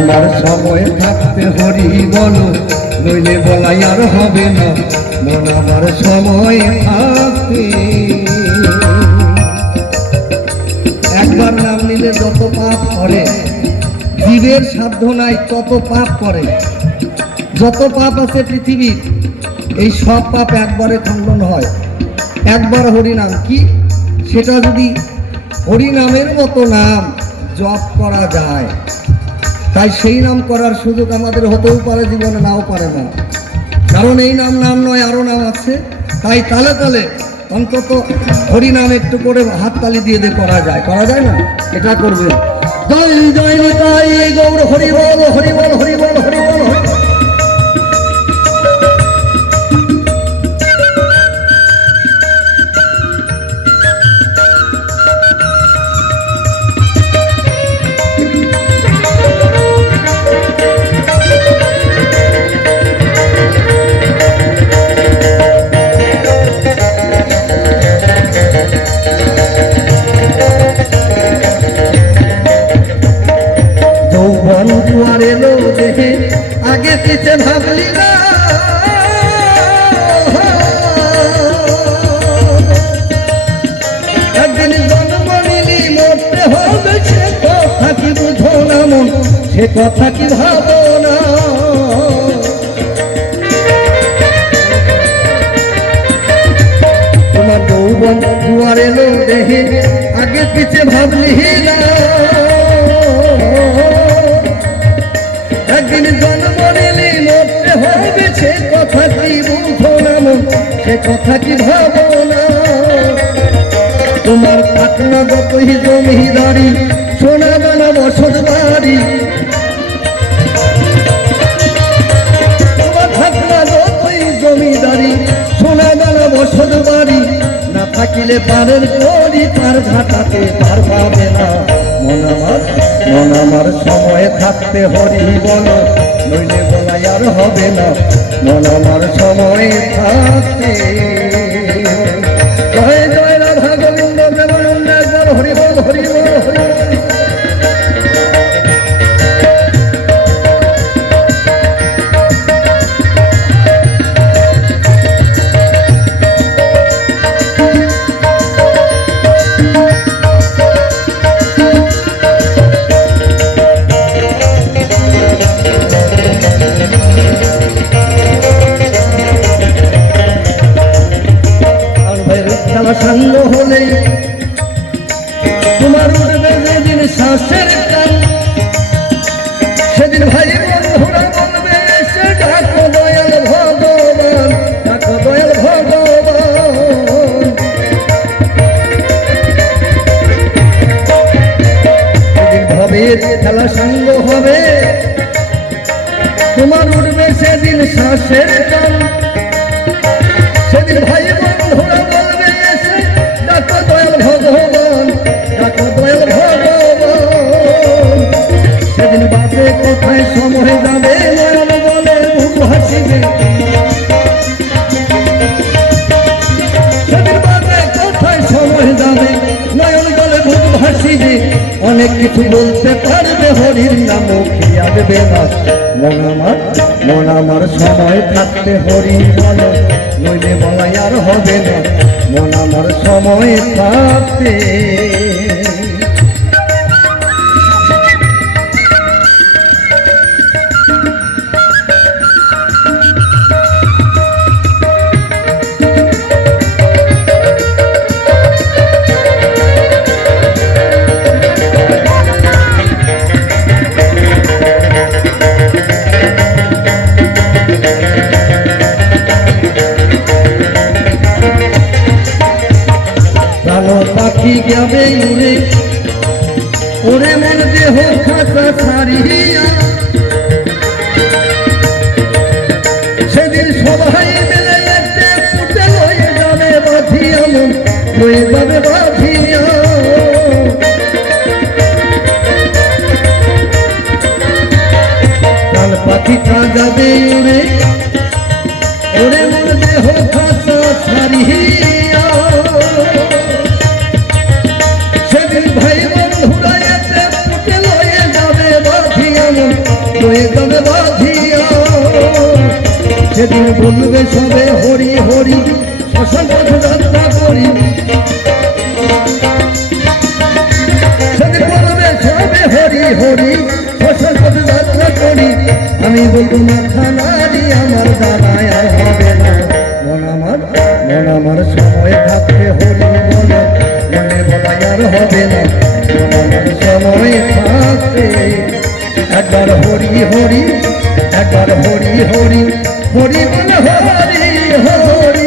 আমার সময় থাকতে হরি বলো, নইলে বলাই আর হবে না। মন আমার সময় থাকতে, একবার নাম নিলে যত পাপ করে, জীবের সাধ্য নাই তত পাপ করে। যত পাপ আছে পৃথিবীর, এই সব পাপ একবারে খণ্ডন হয়। একবার হরিনাম কি, সেটা যদি হরিনামের মতো নাম জপ করা যায়, তাই সেই নাম করার সুযোগ আমাদের হতেও পারে, জীবনে নাও পারে না। কারণ এই নাম নাম নয়, আরো নাম আছে। তাই তালে তালে অন্তত হরিনাম একটু করে হাততালি দিয়ে দিয়ে করা যায় না? এটা করবে। জয় জয় নিতাই গৌর হরি বল, হরি বল, হরি বল, হরি বল। জোয়ার এলো দেখে আগে পিছে ভাবলি না, একদিন জন্ম নিলি মরতে হবে, সে কথা কি বুঝো না মন, সে কথা কি ভাবো না। তোমার যৌবন জোয়ার এলো দেখে আগে পিছে ভাবলি না, একদিন জন্ম নিলি মরতে হবে, সে কথা কি বুঝো না মন, সে কথা কি ভাবো না। তোমার পাটনা যতই জমিদারি, সোনা দানা বসত বাড়ি, তোমার পাটনা যতই জমিদারি, সোনা দানা বসত বাড়ি, না থাকিলে পারের করি তার ঘাটাতে পার পাবে না। মন আমার সময় থাকতে হরি বলো, নইলে বলাই আর হবে না। মন আমার সময় থাকতে, জয় জয় রাধা গোবিন্দ প্রেমানন্দ, একবার হরি বল, হরি বল, হরি বল। সাঙ্গ হলে তোমার উঠবে যেদিন শ্বাসের টান, সেদিন ভাই বন্ধুরা বলবে সে ডাকো দয়াল ভগবান, ডাকো দয়াল ভগবান। সেদিন ভবের খেলা সাঙ্গ হবে, তোমার উঠবে সেদিন শ্বাসের টান, সেদিন ভাই বন্ধুরা ভগবান, ডাকো দয়াল ভগবান। সেদিন বাজে কোথায় সময় যাবে, নয়ন বলে মুখ হাসিবে, সেদিন বাজে কোথায় সময় যাবে, নয়ন বলে মুখ হাসিবে। অনেক কিছু বলতে পারবে, হরির নাম কি আসবে না। মন আমার সময় থাকতে হরি বলো, নইলে বলাই আর হবে না। মন আমার সময় থাকতে, পাখি যাবে উড়ে, ওরে মন দেহ খাতা ছাড়িয়া, সেদিন সবাই মিলে একটা ফুটে লয়ে যাবে বাঁধিয়া, মন লয়ে যাবে বাঁধিয়া। কাল পাখিটা যাবে উড়ে, ওরে মন দেহ খাতা ছাড়িয়া, ভাই বন্ধুরা এতে ফুটে লয়ে যাবে বাঁধিয়া, মন প্রয়োজনে বাঁধিয়া সেদিন বলবে সবে হরি হরি শ্মশান পথ যাত্রা করি সেদিন বলবে সবে হরি হরি শ্মশান পথ যাত্রা করি আমি বলবো মাথা নাড়ি আমার দাঁড়ায় আর হবে না মন আমার সময় থাকতে হরি বলো মনে বলাই আর হবে না মন আমার সময় থাকতে একবার হরি হরি একবার হরি হরি হরি বলে হরি হরি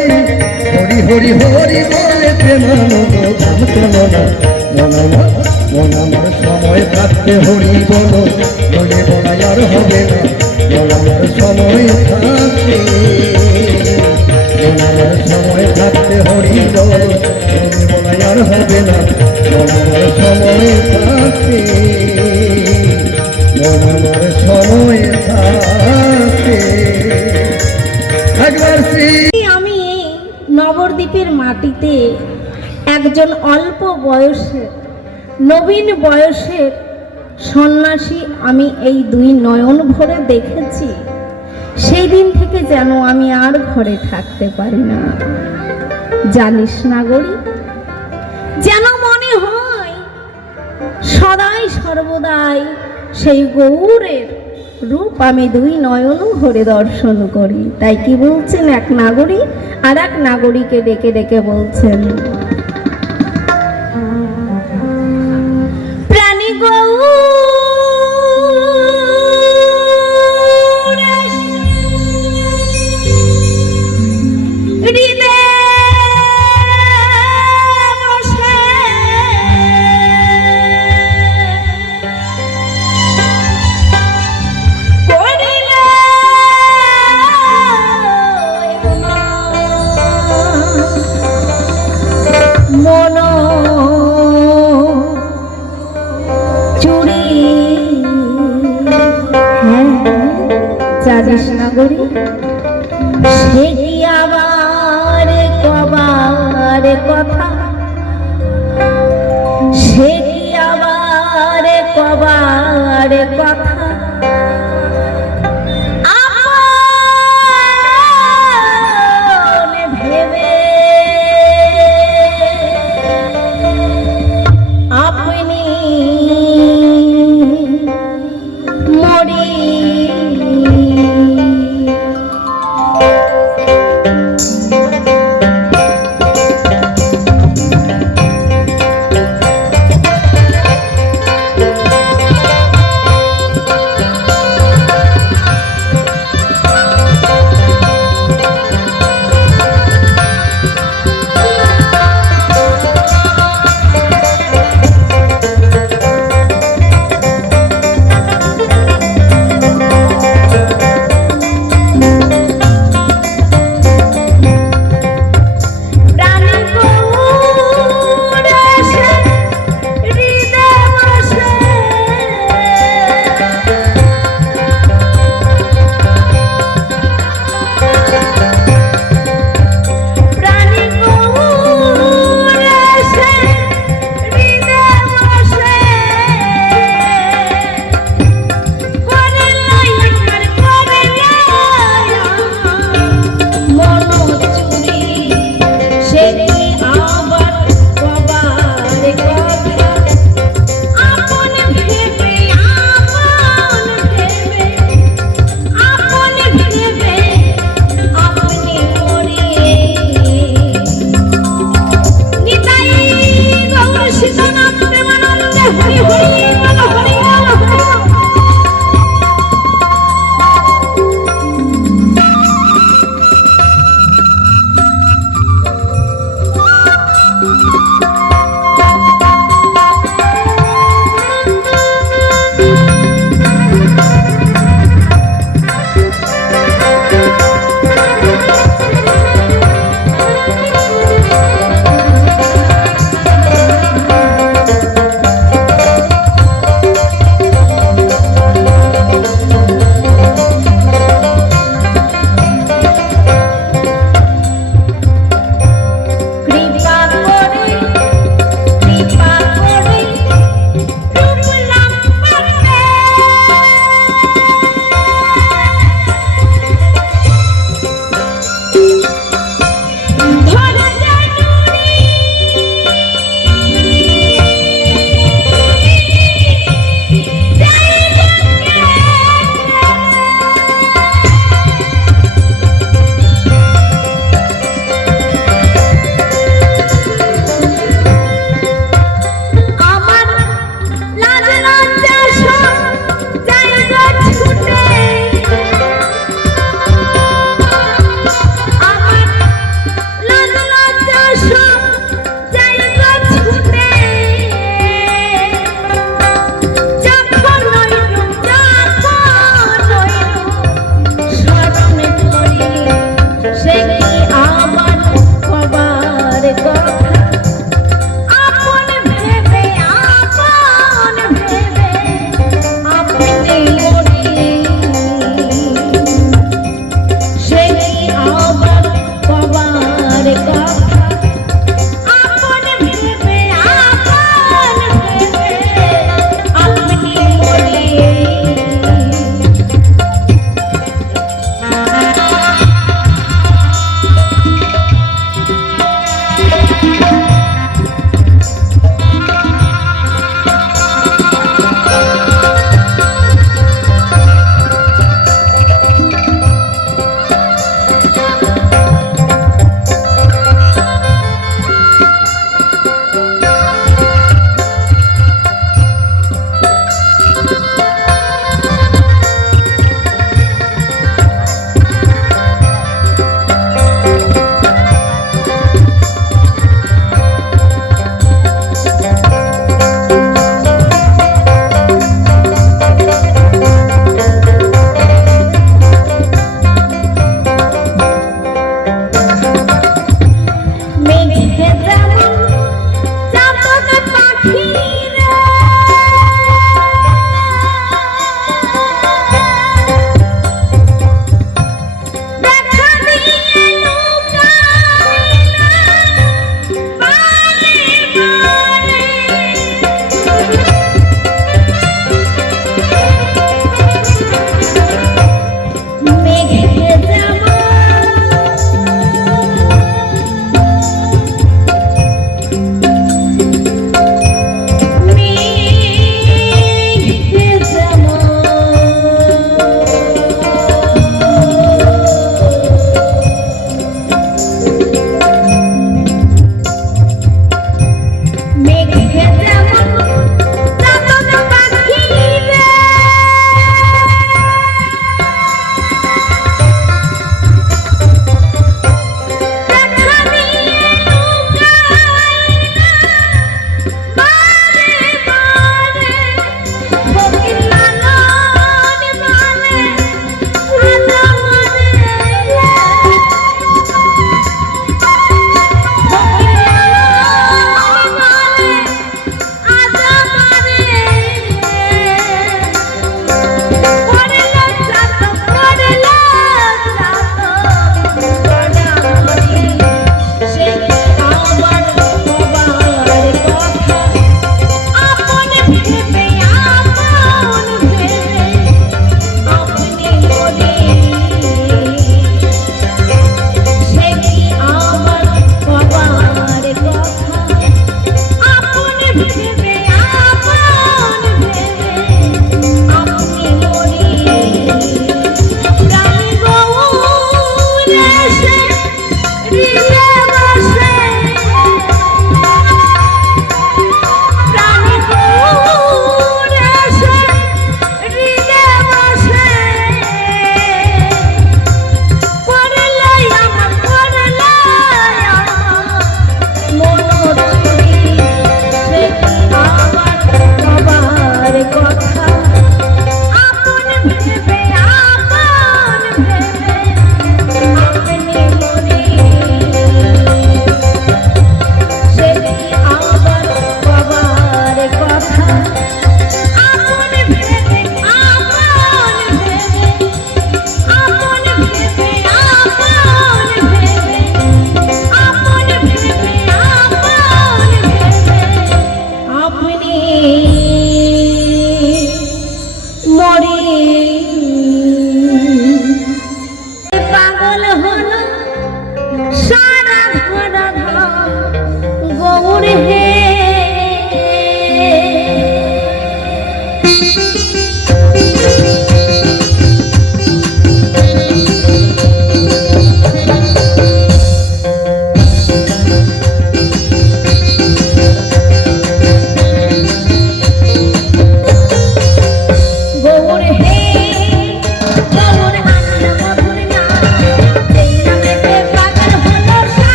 হরি হরি হরি বলে প্রেমানন্দ গান তোলো না মন আমার সময় থাকতে হরি বলো মনে বলাই আর হবে না মন আমার সময় থাকতে মন আমার সময় থাকতে হরি বলো মনে বলাই আর হবে না মন আমার সময় থাকতে মন আমার সময় থাকতে একবার শ্রী আমি এই নবদ্বীপের মাটিতে একজন অল্প বয়সের নবীন বয়সের সন্ন্যাসী আমি এই দুই নয়ন ভরে দেখেছি সেই দিন থেকে যেন আমি আর ঘরে থাকতে পারি না জানিস না গরি যেন মনে হয় সদাই সর্বদাই সেই গৌরের রূপ আমি দুই নয়ন ভরে দর্শন করি তাই কি বলছেন এক নাগরী আর এক নাগরীকে ডেকে ডেকে বলছেন প্রাণী জানিস না গরি সে কি আবার কবার কথা সে